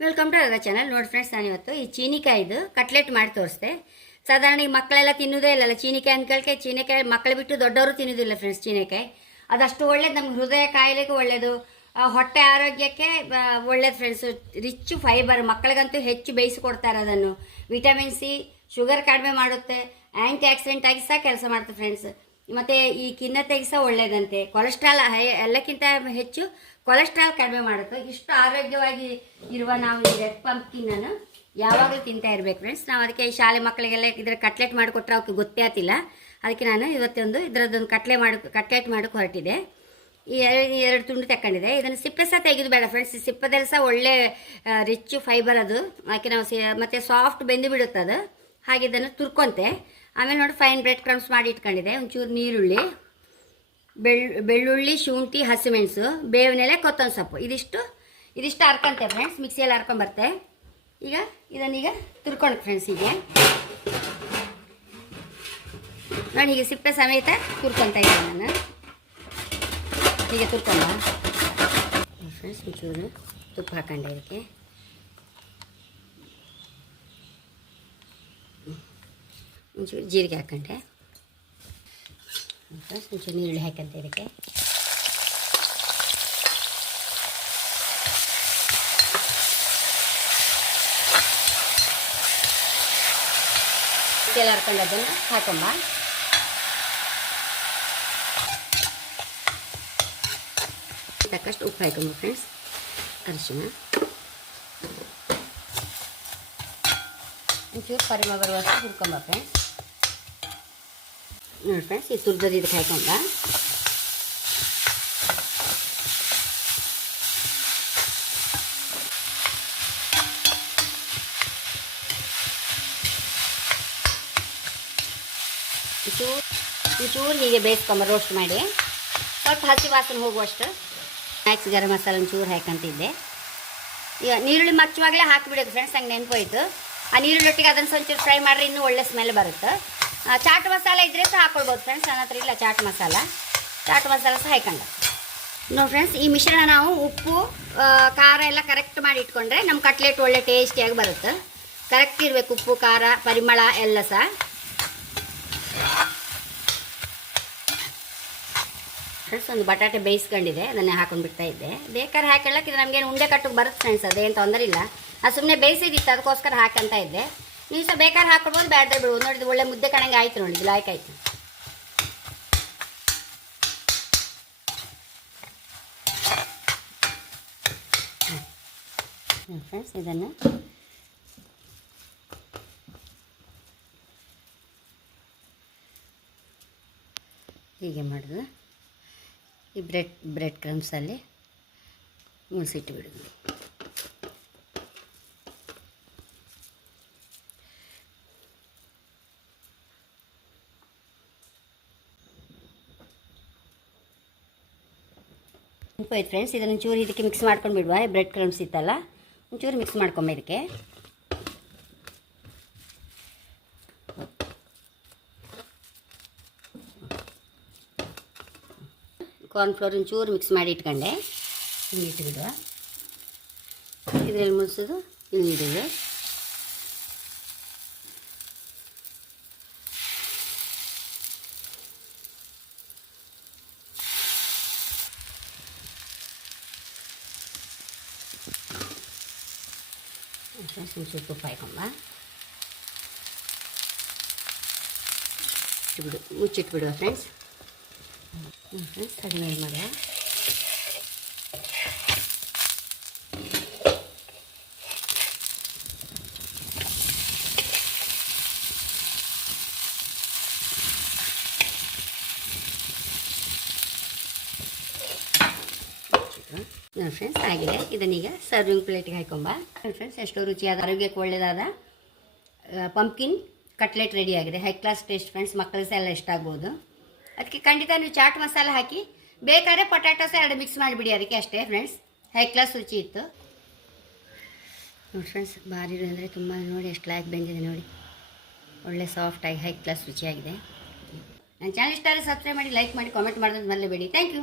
Welcome to ಅದ channel ನೋಡಿ friends ನಾನು ಇವತ್ತು ಈ ಚೀನಿಕಾಯಿದು ಕಟ್ಲೆಟ್ ಮಾಡಿ ತೋರಿಸ್ದೆ. ಸಾಧಾರಣ ಈ ಮಕ್ಕಳೆಲ್ಲ ತಿನ್ನೋದೇ ಇಲ್ಲಲ್ಲ, ಚೀನಿಕಾಯಿ ಅಂದ್ಕೊಳ್ಕೆ ಚೀನಿಕಾಯಿ ಮಕ್ಕಳು ಬಿಟ್ಟು ದೊಡ್ಡವರು ತಿನ್ನೋದಿಲ್ಲ ಫ್ರೆಂಡ್ಸ್ ಚೀನಿಕಾಯಿ. ಅದಷ್ಟು ಒಳ್ಳೇದು ನಮ್ಮ ಹೃದಯ ಕಾಯಿಲೆಗೂ ಒಳ್ಳೆಯದು ಹೊಟ್ಟೆ ಆರೋಗ್ಯಕ್ಕೆ ಒಳ್ಳೇದು ಫ್ರೆಂಡ್ಸು ರಿಚ್ ಫೈಬರ್ ಮಕ್ಕಳಿಗಂತೂ ಹೆಚ್ಚು ಬೇಯಿಸಿಕೊಡ್ತಾರೆ ಅದನ್ನು ವಿಟಮಿನ್ ಸಿ ಶುಗರ್ ಕಡಿಮೆ ಮಾಡುತ್ತೆ. ಆ್ಯಂಟಿ ಆಕ್ಸಿಡೆಂಟ್ ಆಗಿ ಸಹ ಕೆಲಸ ಮಾಡುತ್ತೆ ಫ್ರೆಂಡ್ಸ್ ಮತ್ತು ಈ ಖಿನ್ನತೆಗೆ ಸಹ ಒಳ್ಳೆಯದಂತೆ ಕೊಲೆಸ್ಟ್ರಾಲ್ ಹೈ, ಎಲ್ಲಕ್ಕಿಂತ ಹೆಚ್ಚು ಕೊಲೆಸ್ಟ್ರಾಲ್ ಕಡಿಮೆ ಮಾಡುತ್ತೆ. ಇಷ್ಟು ಆರೋಗ್ಯವಾಗಿ ಇರುವ ನಾವು ಈ ರೆಡ್ ಪಂಪ್ಕಿನನ್ನು ಯಾವಾಗಲೂ ತಿಂತಾ ಇರಬೇಕು ಫ್ರೆಂಡ್ಸ್ ನಾವು ಅದಕ್ಕೆ ಈ ಶಾಲೆ ಮಕ್ಕಳಿಗೆಲ್ಲ ಇದ್ರ ಕಟ್ಲೆಟ್ ಮಾಡಿಕೊಟ್ರೆ ಅವಕ್ಕೆ ಗೊತ್ತೇ ಆಗ್ತಿಲ್ಲ. ಅದಕ್ಕೆ ನಾನು ಇವತ್ತೊಂದು ಇದರದ್ದೊಂದು ಕಟ್ಲೆ ಮಾಡಿ ಕಟ್ಲೆಟ್ ಮಾಡಕ್ಕೆ ಹೊರಟಿದೆ ಈ ಎರಡು ಎರಡು ತುಂಡು ತಕೊಂಡಿದೆ ಇದನ್ನು ಸಿಪ್ಪೆ ಸಹ ತೆಗೆದು ಬೇಡ ಫ್ರೆಂಡ್ಸ್ ಸಿಪ್ಪದಲ್ಲಿ ಸಹ ಒಳ್ಳೆ ರಿಚ್ ಫೈಬರ್ ಅದು. ಅದಕ್ಕೆ ನಾವು ಮತ್ತು ಸಾಫ್ಟ್ ಬೆಂದು ಬಿಡುತ್ತೆ ಅದು. ಹಾಗೆ ಇದನ್ನು ತುರ್ಕೊಂತೆ. ಆಮೇಲೆ ನೋಡಿ ಫೈನ್ ಬ್ರೆಡ್ ಕ್ರಮ್ಸ್ ಮಾಡಿ ಇಟ್ಕೊಂಡಿದೆ ಒಂಚೂರು ನೀರುಳ್ಳಿ. ಬೆಳ್ ಬೆಳ್ಳುಳ್ಳಿ, ಶುಂಠಿ, ಹಸಿಮೆಣಸು, ಬೇವಿನೆಲೆ, ಕೊತ್ತಂಬರಿ ಸೊಪ್ಪು. ಇದಿಷ್ಟು ಇದಿಷ್ಟು ಹರ್ಕೊಂತೆ ಫ್ರೆಂಡ್ಸ್ ಮಿಕ್ಸಿಯಲ್ಲಿ ಹರ್ಕೊಂಬರ್ತೆ ಈಗ ಇದನ್ನೀಗ ತುರ್ಕೊಂಡು ಫ್ರೆಂಡ್ಸ್ ಈಗ ನಾನು ಈಗ ಸಿಪ್ಪೆ ಸಮೇತ ತುರ್ಕೊತ ಇದ್ದೆ ನಾನು. ಹೀಗೆ ತುರ್ಕೊಂಡ. ಫ್ರೆಂಡ್ಸ್ ಒಂಚೂರು ತುಪ್ಪ ಹಾಕೊಂಡೆ ಇದಕ್ಕೆ. ಒಂಚೂರು ಜೀರಿಗೆ ಹಾಕೊಂಡೆ. ಫ್ರೆಂಡ್ಸ್ ಒಂಚೂರು ನೀರುಳ್ಳಿ ಹಾಕಂತೆ ಇದಕ್ಕೆ. ಎಲ್ಲ ಹರ್ಕೊಂಡು ಅದನ್ನು ಹಾಕೊಂಬ. ಸಾಕಷ್ಟು ಉಪ್ಪು ಹಾಕೊಂಬ ಫ್ರೆಂಡ್ಸ್ ಅರಿಶಿನ ಒಂಚೂರು ಪರಿಮಳ ಬರುವಷ್ಟು ಹುರ್ಕೊಂಬ ಫ್ರೆಂಡ್ಸ್ ನೋಡಿ ಫ್ರೆಂಡ್ಸ್ ಈ ತುರ್ದದ ಇದಕ್ಕೆ ಹಾಕೊಂಡ ಚೂರು ಚೂರು ಹೀಗೆ ಬೇಯಿಸ್ಕೊಂಬ ರೋಸ್ಟ್ ಮಾಡಿ. ಸ್ವಲ್ಪ ಹಸಿ ವಾಸನೆ ಹೋಗುವಷ್ಟು ಮ್ಯಾಕ್ಸ್ ಗರಂ ಮಸಾಲ ಚೂರು ಹಾಕಂತಿದ್ದೆ. ಈಗ ನೀರುಳ್ಳಿ ಮಚ್ಚುವಾಗಲೇ ಹಾಕಿಬಿಡೋದು ಫ್ರೆಂಡ್ಸ್ ಹಂಗೆ ನೆನಪೋಯ್ತು. ಆ ನೀರುಳ್ಳಿ ಒಟ್ಟಿಗೆ ಅದನ್ನು ಸ್ವಂಚೂರು ಫ್ರೈ ಮಾಡಿರಿ ಇನ್ನೂ ಒಳ್ಳೆ ಸ್ಮೆಲ್ ಬರುತ್ತೆ. ಚಾಟ್ ಮಸಾಲ ಇದ್ದರೆ ಸಹ ಹಾಕೊಳ್ಬೋದು ಫ್ರೆಂಡ್ಸ್ ನನ್ನ ಹತ್ರ ಇಲ್ಲ ಚಾಟ್ ಮಸಾಲ. ಚಾಟ್ ಮಸಾಲ ಸಹ ಹಾಕೊಂಡ ನೋಡಿ ಫ್ರೆಂಡ್ಸ್ ಈ ಮಿಶ್ರಣ ನಾವು ಉಪ್ಪು ಖಾರ ಎಲ್ಲ ಕರೆಕ್ಟ್ ಮಾಡಿ ಇಟ್ಕೊಂಡ್ರೆ ನಮ್ಮ ಕಟ್ಲೆಟ್ ಒಳ್ಳೆ ಟೇಸ್ಟಿಯಾಗಿ ಬರುತ್ತೆ. ಕರೆಕ್ಟ್ ಇರಬೇಕು ಉಪ್ಪು, ಖಾರ, ಪರಿಮಳ ಎಲ್ಲ ಸಹ. ಫ್ರೆಂಡ್ಸ್ ಒಂದು ಬಟಾಟೆ ಬೇಯಿಸ್ಕೊಂಡಿದೆ ಅದನ್ನೇ ಹಾಕೊಂಡು ಬಿಡ್ತಾ ಇದ್ದೆ. ಬೇಕಾದ್ರೆ ಹಾಕೊಳ್ಳಕ್ಕೆ ನಮಗೇನು ಉಂಡೆ ಕಟ್ಟಕ್ಕೆ ಬರುತ್ತೆ ಫ್ರೆಂಡ್ಸ್ ಅದೇನು ತೊಂದರೆ ಇಲ್ಲ. ಅದು ಸುಮ್ಮನೆ ಬೇಯಿಸಿದಿತ್ತು ಅದಕ್ಕೋಸ್ಕರ ಹಾಕಂತ ಇದ್ದೆ. ನೀವು ಸಹ ಬೇಕಾದ್ರೆ ಹಾಕೊಳ್ಬೋದು ಬೇಡದೆ ಬಿಡ್ಬೋದು ನೋಡಿದ್ರೆ ಒಳ್ಳೆ ಮುದ್ದೆ ಕಣಂಗೆ ಆಯ್ತು ಲಾಯ್ಕ್ ಆಯ್ತು. ಫ್ರೆಂಡ್ಸ್, ಇದನ್ನು ಹೀಗೆ ಮಾಡೋದು. ಈ ಬ್ರೆಡ್ ಬ್ರೆಡ್ ಕ್ರಮ್ಸಲ್ಲಿ ಮುಳ್ಸಿಟ್ಟು ಬಿಡೋದು ಹೋಯ್ತು ಫ್ರೆಂಡ್ಸ್ ಇದನ್ನು ಒಂಚೂರು ಇದಕ್ಕೆ ಮಿಕ್ಸ್ ಮಾಡ್ಕೊಂಡು ಬಿಡುವ ಬ್ರೆಡ್ ಕ್ರಮ್ಸ್ ಇತ್ತಲ್ಲ, ಒಂಚೂರು ಮಿಕ್ಸ್ ಮಾಡ್ಕೊಂಬ ಇದಕ್ಕೆ. ಕಾರ್ನ್ಫ್ಲೋರ್ ಒಂಚೂರು ಮಿಕ್ಸ್ ಮಾಡಿ ಇಟ್ಕೊಂಡೆ. ಹಿಂಗೆ ಇಟ್ಬಿಡುವ ಇದರಲ್ಲಿ ಮುಗಿಸೋದು ಹಿಂಗೆ ಇಡೋದು ಒಂಚೂರು ತುಪ್ಪ ಹಾಕೊಂಬ ಇಟ್ಬಿಡು ಮುಚ್ಚಿಟ್ಬಿಡುವ ಫ್ರೆಂಡ್ಸ್ ಫ್ರೆಂಡ್ಸ್ ಕಡಿಮೆ ಮಾಡುವ ಫ್ರೆಂಡ್ಸ್ ಆಗಿದೆ. ಇದನ್ನೀಗ ಸರ್ವಿಂಗ್ ಪ್ಲೇಟಿಗೆ ಹಾಕೊಂಬ ಫ್ರೆಂಡ್ಸ್ ಎಷ್ಟೋ ರುಚಿಯಾದ, ಆರೋಗ್ಯಕ್ಕೆ ಒಳ್ಳೆಯದಾದ ಪಂಪ್ಕಿನ್ ಕಟ್ಲೆಟ್ ರೆಡಿ ಆಗಿದೆ. ಹೈ ಕ್ಲಾಸ್ ಟೇಸ್ಟ್ ಫ್ರೆಂಡ್ಸ್ ಮಕ್ಕಳಿಗೆ ಸಹ ಎಲ್ಲ ಇಷ್ಟ ಆಗ್ಬೋದು. ಅದಕ್ಕೆ ಖಂಡಿತ ನೀವು ಚಾಟ್ ಮಸಾಲ ಹಾಕಿ, ಬೇಕಾದ್ರೆ ಪೊಟ್ಯಾಟೋಸ ಎರಡು ಮಿಕ್ಸ್ ಮಾಡಿಬಿಡಿ ಅದಕ್ಕೆ ಅಷ್ಟೇ ಫ್ರೆಂಡ್ಸ್ ಹೈ ಕ್ಲಾಸ್ ರುಚಿ ಇತ್ತು. ನೋಡಿ ಫ್ರೆಂಡ್ಸ್ ಭಾರಿ ಅಂದರೆ ತುಂಬ ನೋಡಿ, ಎಷ್ಟು ಲೈಕ್ ಬಂದಿದೆ ನೋಡಿ. ಒಳ್ಳೆ ಸಾಫ್ಟಾಗಿ ಹೈ ಕ್ಲಾಸ್ ರುಚಿಯಾಗಿದೆ. ನನ್ನ ಚಾನಲ್ ಇಷ್ಟ ಆದರೆ ಸಬ್ಸ್ಕ್ರೈಬ್ ಮಾಡಿ ಲೈಕ್ ಮಾಡಿ ಕಾಮೆಂಟ್ ಮಾಡೋದು ಮರಲೇಬೇಡಿ ಥ್ಯಾಂಕ್ ಯು